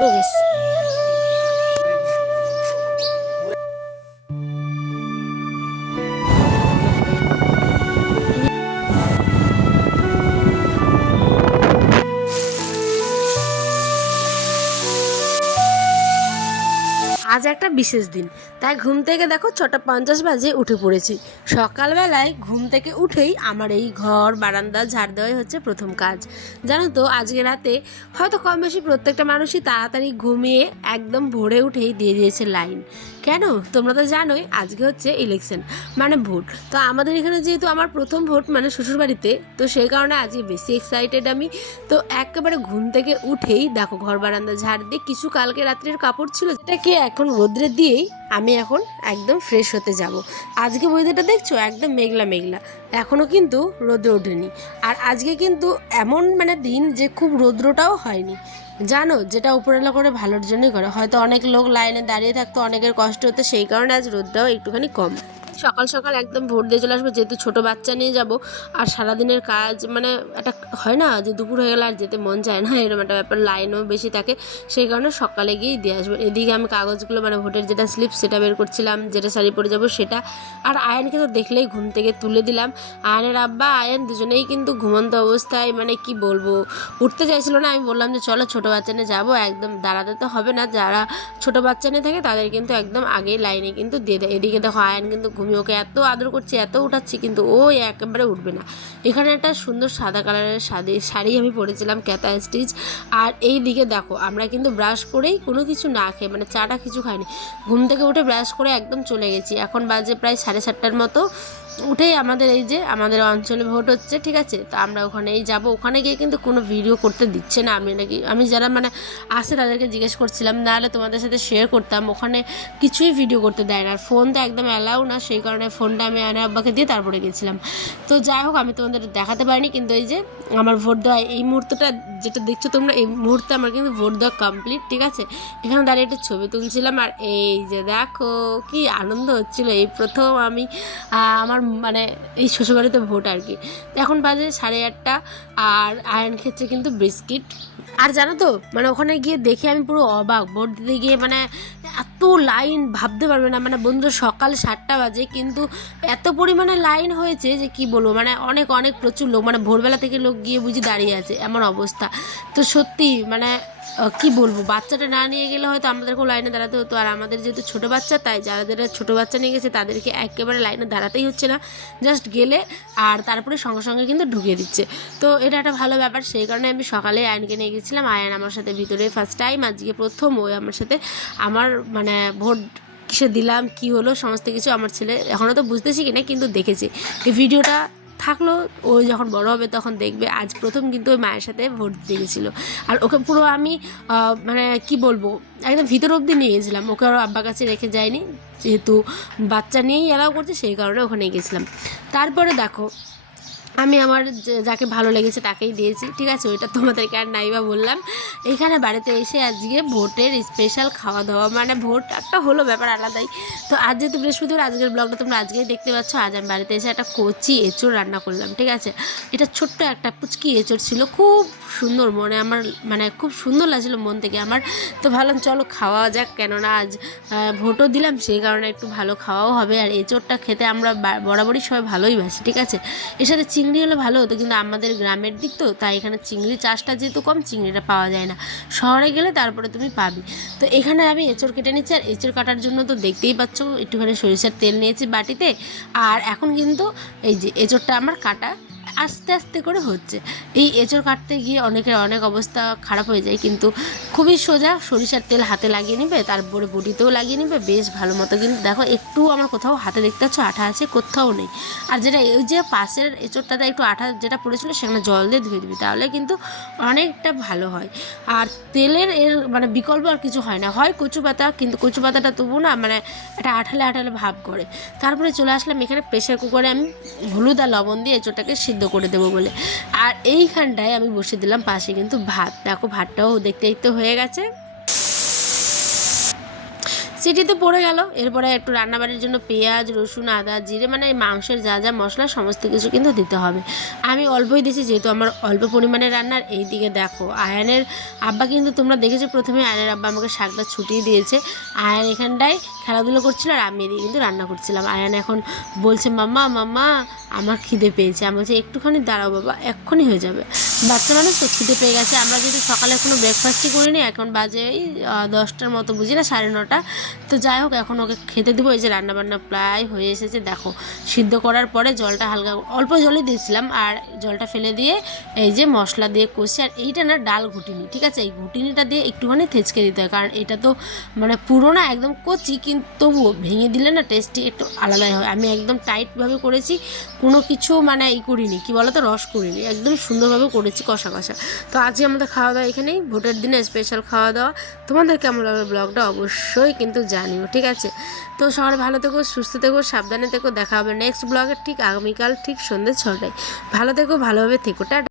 চব্বিশ। আজ একটা বিশেষ দিন, তাই ঘুম থেকে দেখো 6:50 বাজে উঠে পড়েছি। সকালবেলায় ঘুম থেকে উঠেই আমার এই ঘর বারান্দা ঝাড় দেওয়াই হচ্ছে প্রথম কাজ। জানো তো, আজকে রাতে হয়তো কম বেশি প্রত্যেকটা মানুষই তাড়াতাড়ি ঘুমিয়ে একদম ভোরে উঠেই দিয়ে দিয়েছে লাইন। কেন? তোমরা তো জানোই আজকে হচ্ছে ইলেকশন, মানে ভোট। তো আমাদের এখানে যেহেতু আমার প্রথম ভোট, মানে শ্বশুরবাড়িতে, তো সেই কারণে আজকে বেশি এক্সাইটেড আমি। তো একেবারে ঘুম থেকে উঠেই দেখো ঘর বারান্দা ঝাড় দিয়ে কিছু কালকে রাত্রের কাপড় ছিল, যেটাকে এখন রোদ্রে দিয়েই আমি এখন একদম ফ্রেশ হতে যাব। আজকে ওয়েদারটা দেখছো একদম মেঘলা মেঘলা, এখনও কিন্তু রোদ্র ওঠেনি। আর আজকে কিন্তু এমন মানে দিন যে খুব রৌদ্রটাও হয়নি। জানো, যেটা উপরওয়ালা করে ভালোর জন্যই করে। হয়তো অনেক লোক লাইনে দাঁড়িয়ে থাকতো, অনেকের কষ্ট হতো, সেই কারণে আজ রোদটাও একটুখানি কম। সকাল সকাল একদম ভোট দিয়ে চলে আসবো, যেহেতু ছোটো বাচ্চা নিয়ে যাব। আর সারাদিনের কাজ মানে একটা হয় না যে দুপুর হয়ে গেলে আর যেতে মন চায় না, এরকম একটা ব্যাপার, লাইনও বেশি থাকে, সেই কারণে সকালে গিয়েই দিয়ে আসবো। এদিকে আমি কাগজগুলো মানে ভোটের যেটা স্লিপ সেটা বের করছিলাম, যেটা শাড়ি পরে যাবো সেটা। আর আয়নকে তো দেখলেই ঘুম থেকে তুলে দিলাম। আয়নের আব্বা আয়ন দুজনেই কিন্তু ঘুমন্ত অবস্থায়, মানে কি বলবো, উঠতে চাইছিল না। আমি বললাম যে চলো ছোটো বাচ্চা নিয়ে যাবো, একদম দাঁড়াতে তো হবে না, যারা ছোটো বাচ্চা নিয়ে থাকে তাদের কিন্তু একদম আগেই লাইনে কিন্তু দিয়ে দেয়। এদিকে দেখো আয়ন কিন্তু ঘুমিয়ে, ওকে এত আদর করছি, এত উঠাচ্ছি, কিন্তু ও একেবারে উঠবে না। এখানে একটা সুন্দর সাদা কালারের শাড়ি আমি পরেছিলাম, ক্যাতা স্টিচ। আর এই দিকে দেখো আমরা কিন্তু ব্রাশ করেই কোনো কিছু না খেয়ে, মানে চাটা কিছু খাইনি, ঘুম থেকে উঠে ব্রাশ করে একদম চলে গেছি। এখন বাজে প্রায় 7:30টার মতো। উঠেই আমাদের এই যে আমাদের অঞ্চলে ভোট হচ্ছে, ঠিক আছে, তো আমরা ওখানেই যাব। ওখানে গিয়ে কিন্তু কোনো ভিডিও করতে দিচ্ছে না। আমি যারা মানে আসে তাদেরকে জিজ্ঞেস করছিলাম, নাহলে তোমাদের সাথে শেয়ার করতাম। ওখানে কিছুই ভিডিও করতে দেয় না, আর ফোন তো একদম অ্যালাউ না, সেই কারণে ফোনটা আমি আয়নের আব্বাকে দিয়ে তারপরে গেছিলাম। তো যাই হোক, আমি তোমাদের দেখাতে পারিনি, কিন্তু এই যে আমার ভোট দেওয়া এই মুহূর্তটা যেটা দেখছো তোমরা, এই মুহূর্তে আমার কিন্তু ভোট দেওয়া কমপ্লিট, ঠিক আছে। এখানে দাঁড়িয়ে একটা ছবি তুলছিলাম, আর এই যে দেখো কি আনন্দ হচ্ছিলো, এই প্রথম আমি আমার মানে এই শ্বশুরবাড়িতে ভোট আর কি। এখন বাজে 8:30, আর আয়ন খেচ্ছে কিন্তু বিস্কিট। আর জানো তো, মানে ওখানে গিয়ে দেখে আমি পুরো অবাক, ভোট দিতে গিয়ে মানে এত লাইন ভাবতে পারবে না। মানে বন্ধু, সকাল 7টা বাজে কিন্তু এত পরিমাণে লাইন হয়েছে যে কি বলবো, মানে অনেক অনেক প্রচুর লোক, মানে ভোরবেলা থেকে লোক গিয়ে বুঝি দাঁড়িয়ে আছে, এমন অবস্থা। তো সত্যি মানে কি বলবো, বাচ্চাটা না নিয়ে গেলে হয়তো আমাদেরকেও লাইনে দাঁড়াতে হতো। আর আমাদের যেহেতু ছোটো বাচ্চা, তাই যারা যারা ছোটো বাচ্চা নিয়ে গেছে তাদেরকে একেবারে লাইনে দাঁড়াতেই হচ্ছে না, জাস্ট গেলে আর তারপরে সঙ্গে সঙ্গে কিন্তু ঢুকিয়ে দিচ্ছে। তো এটা একটা ভালো ব্যাপার, সেই কারণে আমি সকালে আয়নকে নিয়ে গেছিলাম। আয়ন আমার সাথে ভিতরে ফার্স্ট টাইম, আজকে প্রথম ওই আমার সাথে আমার মানে ভোট কিসে দিলাম, কি হলো, সমস্ত কিছু আমার ছেলে এখনও তো বুঝতে শিখি না, কিন্তু দেখেছি। এই ভিডিওটা থাকলো, ও যখন বড় হবে তখন দেখবে। আজ প্রথম কিন্তু ওই মায়ের সাথে ভোট দিয়ে গেছিলো। আর ওকে পুরো আমি মানে কি বলবো, একদম ভিতর অবধি নিয়ে গেছিলাম, ওকে আর আব্বার কাছে রেখে যাইনি, যেহেতু বাচ্চা নিয়েই অ্যালাউ করছে, সেই কারণে ওখানে গেছিলাম। তারপরে দেখো আমি আমার যাকে ভালো লেগেছে তাকেই দিয়েছি, ঠিক আছে, ওইটা তোমাদেরকে আর নাইবা বললাম। এইখানে বাড়িতে এসে আজকে ভোটের স্পেশাল খাওয়া দাওয়া, মানে ভোট একটা হলো ব্যাপার আলাদাই। তো আজ যেহেতু বৃহস্পতিবার, আজকের ব্লগটা তোমরা আজকেই দেখতে পাচ্ছ। আজ আমি বাড়িতে এসে একটা কচি এঁচোড় রান্না করলাম, ঠিক আছে। এটা ছোট্ট একটা পুচকি এঁচোড় ছিল, খুব সুন্দর, মনে আমার মানে খুব সুন্দর লাগছিল মন থেকে আমার। তো ভাবলাম চলো খাওয়া যাক, কেননা আজ ভোটও দিলাম, সেই কারণে একটু ভালো খাওয়াও হবে। আর এঁচোড়টা খেতে আমরা বরাবরই সবাই ভালোই বাসি, ঠিক আছে। এর সাথে চিংড়ি হলে ভালো হতো, কিন্তু আমাদের গ্রামের দিক তো, তাই এখানে চিংড়ি চাষটা যেহেতু কম, চিংড়িটা পাওয়া যায় না। শহরে গেলে তারপরে তুমি পাবি। তো এখানে আমি এঁচোড় কেটে নিচ্ছি, আর এঁচোড় কাটার জন্য তো দেখতেই পাচ্ছ একটুখানি সরিষার তেল নিয়েছি বাটিতে। আর এখন কিন্তু এই যে এঁচোড়টা আমার কাটা আস্তে আস্তে করে হচ্ছে। এই এঁচোড় কাটতে গিয়ে অনেকের অনেক অবস্থা খারাপ হয়ে যায়, কিন্তু খুবই সোজা, সরিষার তেল হাতে লাগিয়ে নিবে, তারপরে বটিতেও লাগিয়ে নিবে, বেশ ভালো মতো। কিন্তু দেখো একটু আমার কোথাও হাতে দেখতে পাচ্ছ আঠা আছে, কোথাও নেই। আর যেটা ওই যে পাশের এঁচোড়টাতে একটু আঠা যেটা পড়েছিল, সেখানে জল দিয়ে ধুয়ে দিবি, তাহলে কিন্তু অনেকটা ভালো হয়। আর তেলের এর মানে বিকল্প আর কিছু হয় না, হয় কচু পাতা, কিন্তু কচু পাতাটা তবু না মানে একটা আঠালে আঠালে ভাব করে। তারপরে চলে আসলাম এখানে প্রেশার কুকারে, আমি হলুদ আর লবণ দিয়ে এঁচোড়টাকে সিদ্ধ করে দেবো বলে। আর এইখানটায় আমি বসে দিলাম পাশে কিন্তু ভাত। দেখো ভাতটাও দেখতে দেখতে হয়ে গেছে। সিটি তো পড়ে গেল। এরপরে একটু রান্নাবাড়ির জন্য পেঁয়াজ, রসুন, আদা, জিরে, মানে এই মাংসের যা যা মশলা সমস্ত কিছু কিন্তু দিতে হবে। আমি অল্পই দিয়েছি যেহেতু আমার অল্প পরিমাণে রান্নার। এই দিকে দেখো আয়ানের আব্বা, কিন্তু তোমরা দেখেছো প্রথমে আয়ানের আব্বা আমাকে শাকটা ছুটিয়ে দিয়েছে। আয়ান এখানটায় খেলাধুলো করছিল আর আমি এদিকে কিন্তু রান্না করছিলাম। আয়ান এখন বলছে মাম্মা মাম্মা আমার খিদে পেয়েছে। আমি বলছি একটুখানি দাঁড়াও বাবা, এক্ষুনি হয়ে যাবে। বাচ্চা মানুষ তো খিদে পেয়ে গেছে। আমরা যেহেতু সকালে এখনও ব্রেকফাস্টই করিনি, এখন বাজে এই 10টার মতো, বুঝি না 9:30। তো যাই হোক এখন ওকে খেতে দেবো। এই যে রান্নাবান্না প্রায় হয়ে এসেছে, দেখো সিদ্ধ করার পরে জলটা হালকা অল্প জলই দিয়েছিলাম আর জলটা ফেলে দিয়ে এই যে মশলা দিয়ে কষি। আর এইটা না ডাল ঘুটিনি, ঠিক আছে, এই ঘুটিনিটা দিয়ে একটুখানি থেচকে দিতে হয়, কারণ এটা তো মানে পুরো না একদম কচি, কিন্তু তবুও ভেঙে দিলে না টেস্টটি একটু আলাদাই হয়। আমি একদম টাইটভাবে করেছি, কোনো কিছু মানে ই করিনি, কী বলো তো, রস করিনি, একদম সুন্দরভাবে করেছি কষা কষা। তো আজকে আমাদের খাওয়া দাওয়া এখানেই, ভোটের দিনে স্পেশাল খাওয়া দাওয়া। তোমাদের কেমন লাগলো ব্লগটা অবশ্যই কিন্তু জানিও, ঠিক আছে। তো সবাই ভালো থেকো, সুস্থ থেকো, সাবধানে থেকো। দেখা হবে নেক্সট ব্লগে ঠিক আগামীকাল ঠিক সন্ধ্যে 6টায়। ভালো থেকো, ভালোভাবে থেকো, টাটা।